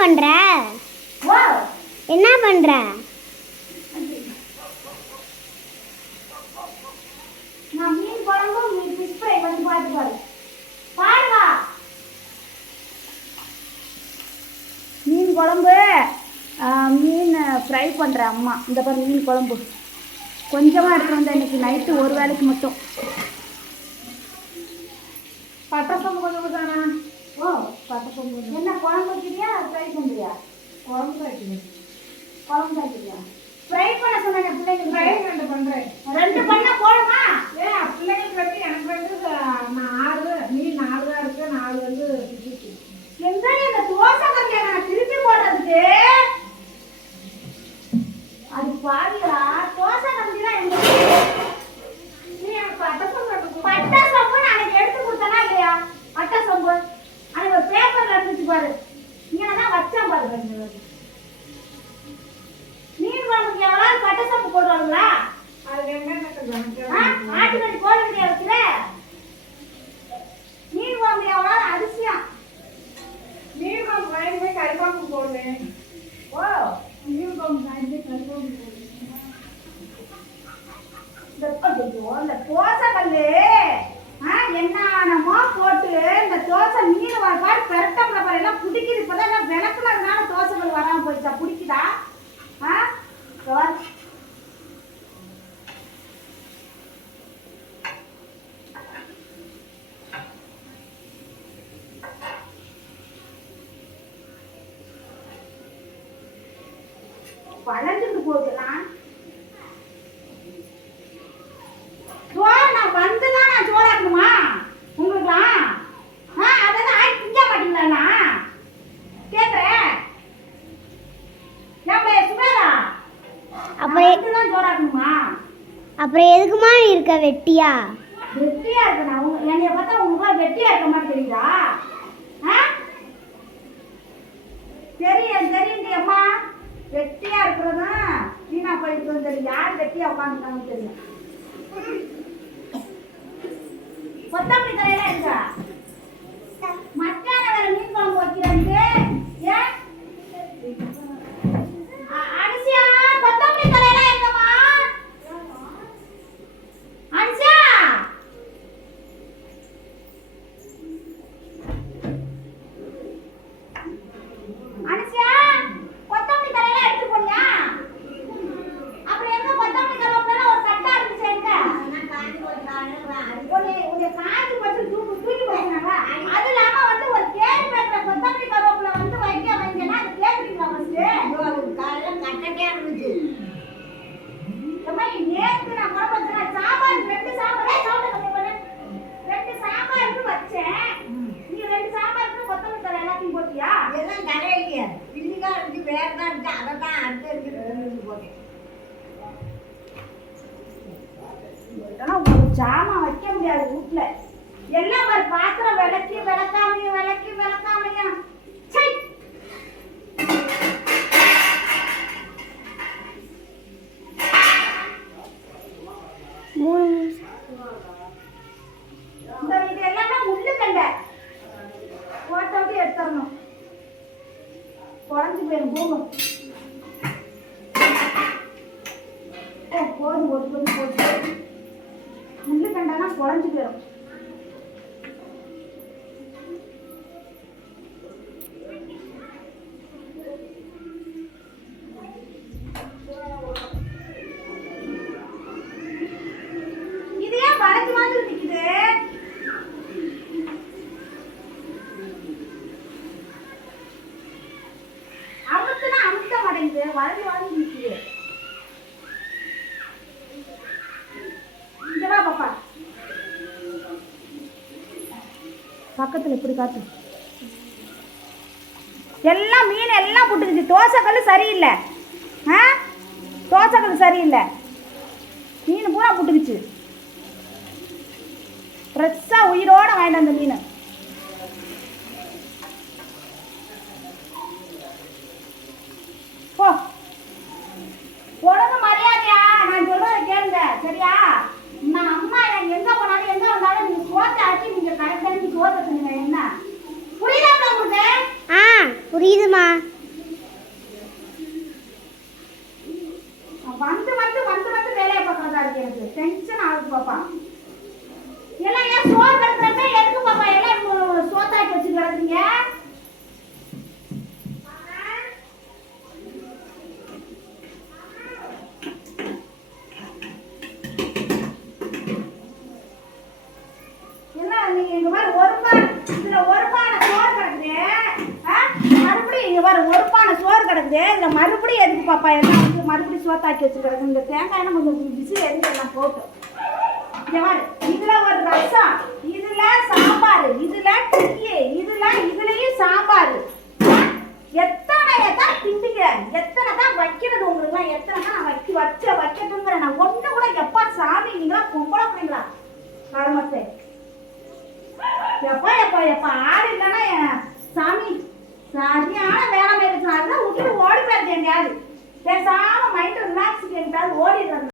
பண்ற? என்ன பண்ற? நான் மீன் குழம்பு ஃபிஷ் ஃப்ரை வந்து பாத்து பாரு. பாருங்க. மீன் குழம்பு மீன் ஃப்ரை பண்ற அம்மா. இந்த பாரு மீன் குழம்பு. கொஞ்சமா எடுத்து வந்தேன் இன்னைக்கு நைட்டு ஒரு வேளைக்கு மட்டும். பட்டை சோம்பு கொஞ்சம் தானா? ஓ பட்டை சோம்பு. என்ன குழம்பு வைக்கிறியா ஃப்ரை பண்றியா? குழம்பு வைக்கிறேன். குழம்பு வைக்கிறியா? ஃப்ரை பண்ண சொன்னேன் பிள்ளைங்க. ஃப்ரை பண்றேன். 2 பண்ணா போடுமா? பிள்ளைங்களுக்கு வந்து எனக்கு வந்து 4 மீன் 4 தான் இருக்கு. 4 வந்து எங்க இந்த தோசை கறியை நான் திருப்பி போடுறதுக்கு அது பாருடா. தோசை கறினா எங்க நீ எனக்கு பட்டை சோம்பு பட்டை சோம்பு அன்னைக்கு எடுத்து கொடுத்தனா இல்லையா? பட்டை சோம்பு அன்னைக்கு ஒரு பேப்பர்ல இருந்துச்சு பாரு. இங்க தான் வச்சேன் பாரு. மீன் குழம்புக்கு எவ்வளவு பட்டை சோம்பு போடுவாங்களா? அது வெங்காயம் ஆட்டுக்கறி கோழிக்கறி வைக்கிற மீன் குழம்பு எவ்வளவு அரிசியா? மீன் குழம்பு வாங்கிட்டு கறிப்பாம்பு போடுவேன். ஓ மீன் குழம்பு வாங்கிட்டு கறிப்பாம்பு போடுவேன். இந்த தோசை கல்லு என்னமோ போட்டு இந்த தோசை மீன் பாரு பெரட்டம்ல பாரு எல்லாம் பிடிக்குது. இப்பதான் எல்லாம் விளக்குனதுனால தோசைகள் வராம போயிடுச்சா? பிடிக்குதா? வளர்ந்துட்டு போகுதுலாம். நான் வந்துதான் நான் சோறாக்கணுமா உங்களுக்குலாம்? அதான் ஆக்கி திங்க மாட்டீங்களா? கேக்குறேன். சுமேரா அப்புறம் சோறாக்கணுமா? அப்புறம் எதுக்குமா இருக்க வெட்டியா? வெட்டியா இருக்கு. நான் என்னைய பார்த்தா உங்களுக்கு வெட்டியா இருக்க மாதிரி தெரியுதா? தெரியும் அம்மா. வெட்டியா இருக்கிறதா வீணா போயிட்டு தெரியும். யார் வெட்டியா உட்காந்துருக்காங்கன்னு தெரியும். கொத்தமல்லி தலையில இருக்கா? மத்தியான வேலை மீன் குழம்பு வைக்கிறேன்ட்டு ஏன் அரிசியா? கொத்தமல்லி தலையில எங்கம்மா? அரிசியா அரிசியா கொத்தமல்லி தலையில எடுத்து போனியா? அப்புறம் எங்க கொத்தமல்லி கருவேப்பிலை ஒரு கட்டா இருந்துச்சு எங்க? உடைய காஞ்சி பட்டு தூக்கி போயினாங்க. அது இல்லாம வந்து ஒரு கேரி பேக்கிற கொத்தமல்லி கருவேப்பிலை வந்து வைங்கன்னா அது கேக்குறீங்களா? ஃபர்ஸ்ட் காலையில கட்டக்கே இருந்துச்சு. நேற்று நான் குழம்புல சாம்பார் 2 சாம்பார் சவுண்ட் கம்மி பண்ண 2 சாம்பாருக்கு வச்சேன். நீ 2 சாம்பாருக்கு கொத்தமல்லி தலை எல்லாத்தையும் போட்டியா? எல்லாம் தலையில பிள்ளைங்க இருந்து வேற தான் இருக்கு. அதை தான் அடுத்து இருக்கு போட்டேன். ஒரு ஜாமான் வைக்க முடியாது வீட்டுல. எல்லாம் ஒரு பாத்திரம் விளக்காமையா சை. இந்த இது எல்லாமே முள்ளு கண்டை போட்டோட்டு எடுத்துடணும். குழஞ்சு போயிடும் பூமி. போதும் ஒரு பொண்ணு போட்டு முள்ளு கண்டானா குழஞ்சு போயிடும். இது ஏன் வளைஞ்சு மாதிரி நிக்குது? அமுத்த மாட்டேங்குது. வளைஞ்சு நிக்குது. பாப்பா பக்கத்துல இப்படி காத்து. எல்லாம் மீன் எல்லாம் புட்டுக்குச்சு. தோசைக்கல் சரியில்லை. தோசைக்கல் சரியில்லை. மீன் பூரா புட்டுக்குச்சு. ஃப்ரெஷ்ஷா உயிரோட வாங்கிட்டு வந்த மீன். போ உடம்பு மரியாதையா நான் சொல்றதை கேளுங்க சரியா? நான் அம்மா எங்க போனாலும் எங்க வந்தாலும் நீங்க சோத்தை ஆக்கி நீங்க கரெக்டா சோத்தை சொன்னீங்க. என்ன புரியுதா உங்களுக்கு? புரியுதுமா. வந்து வந்து வந்து வந்து வேலையை பார்க்கறதா இருக்கு. எனக்கு டென்ஷன் ஆகுது பாப்பா. எல்லாம் ஏன் சோறு கட்டுறப்ப எதுக்கு பாப்பா எல்லாம் சோத்தாக்கி வச்சு கிடக்குறீங்க? என்ன நீங்க இங்க பாரு இதுல ஒரு பானை சோறு கிடக்குது. மறுபடியும் இங்க பாரு ஒரு பானை சோறு கிடக்குது. இதுல மறுபடியும் எதுக்கு பாப்பா எல்லாம் வந்து மறுபடியும் சோத்தாக்கி வச்சு கிடக்கு. இந்த தேங்காய் எல்லாம் கொஞ்சம் விசில் எடுத்து எல்லாம் போட்டு இங்க பாரு. இதுல ஒரு ரசம், இதுல சாம்பார், இதுல டீ, இதுலயும் சாம்பார். எத்தனை தான் திம்பிங்க, எத்தனை தான் வைக்கிறது உங்களுக்கு? எத்தனை தான் நான் வைக்கட்டுங்கிறேன். நான் ஒண்ணு கூட எப்பா சாமி நீங்களா பொம்பளை பிள்ளைங்களா வரமாட்டே. எப்பா எப்பா எப்பா ஆடு இல்லைன்னா சாமி சரியான வேலை மேய்ச்சி அதெல்லாம் விட்டுட்டு ஓடி போயிருக்கேன். எங்கேயாவது பேசாம மைண்ட் ரிலாக்ஸுக்கு எங்கிட்டாவது ஓடிடுறது.